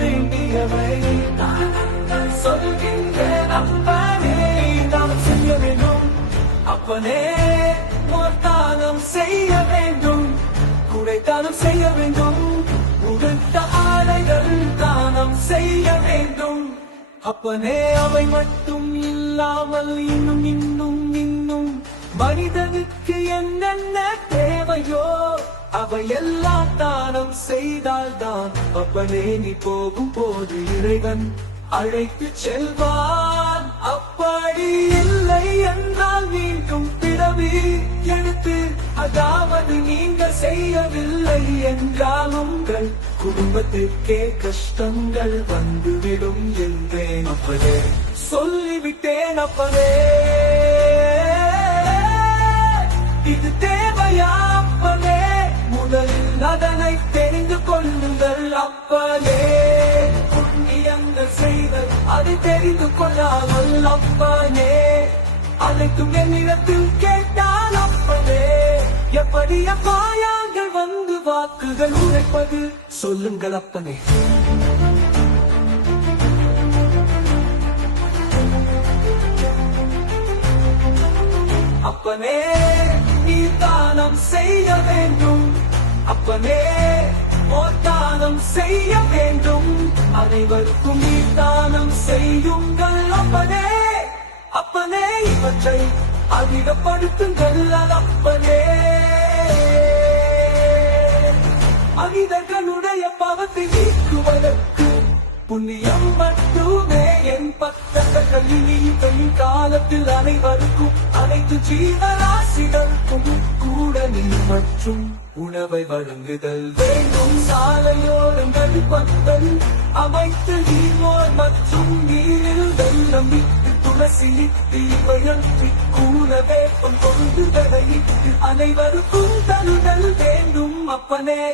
வேண்டியவை சொல்கின்றேன் அப்பனே, தானம் செய்ய வேண்டும். அப்பனே தானம் செய்ய வேண்டும், தானம் செய்ய வேண்டும். உடுத்த ஆடைகள் தானம் செய்ய வேண்டும். அப்பனே அவை மட்டும் இல்லாமல் இன்னும் இன்னும் இன்னும் மனிதனுக்கு என்னென்ன தேவையோ அவையெல்லாம் தானம் செய்தால்தான் அப்பனே நீ போகும் போது இறைவன் அழைத்து செல்வான். அப்படி இல்லை என்றால் மீண்டும் பிறவி எடுத்து, அதாவது நீங்க செய்யவில்லை என்றால் உங்கள் குடும்பத்திற்கே கஷ்டங்கள் வந்துவிடும் என்றேன் அப்பனே, சொல்லிவிட்டேன் அப்பனே. இது தேவையா அப்பனே? முதலில் அதனை தெரிந்து கொள்ளுங்கள் அப்பனே. புண்ணியங்கள் செய்தல் அதை தெரிந்து கொள்ளாமல் அப்பனே, அனைத்தும் என்னிடத்தில் கேட்டால் அப்பனே, எப்படி அப்பாயாங்கள் வந்து வாக்குகள் உரைப்பது சொல்லுங்கள் அப்பனே. அப்பனே நீ தானம் செய்ய வேண்டும். அப்பனே தானம் செய்ய வேண்டும். அனைவருக்கும் நீ தானம் செய்யுங்கள் அப்பனே. அப்பனே இவற்றை அதிகப்படுத்துங்கள் அப்பனே. மனிதர்களுடைய பாவத்தை நீக்குவதற்கு புண்ணியம் மட்டுமே என் பக்தர்கள் இனி காலத்தில் அனைவருக்கும் அனைத்து ஜீவராசிகளுக்கும் கூட நீர் மற்றும் உணவை வழங்குதல் வேண்டும். சாலையோரங்கள் பத்தல் அமைத்து நீர்மோர் மற்றும் நீரில் வெள்ளம் விட்டு துளசி தீவையற்றி கூற வேப்பம் கொண்டு விதையிட்டு அனைவருக்கும் தருதல் வேண்டும் அப்பனே.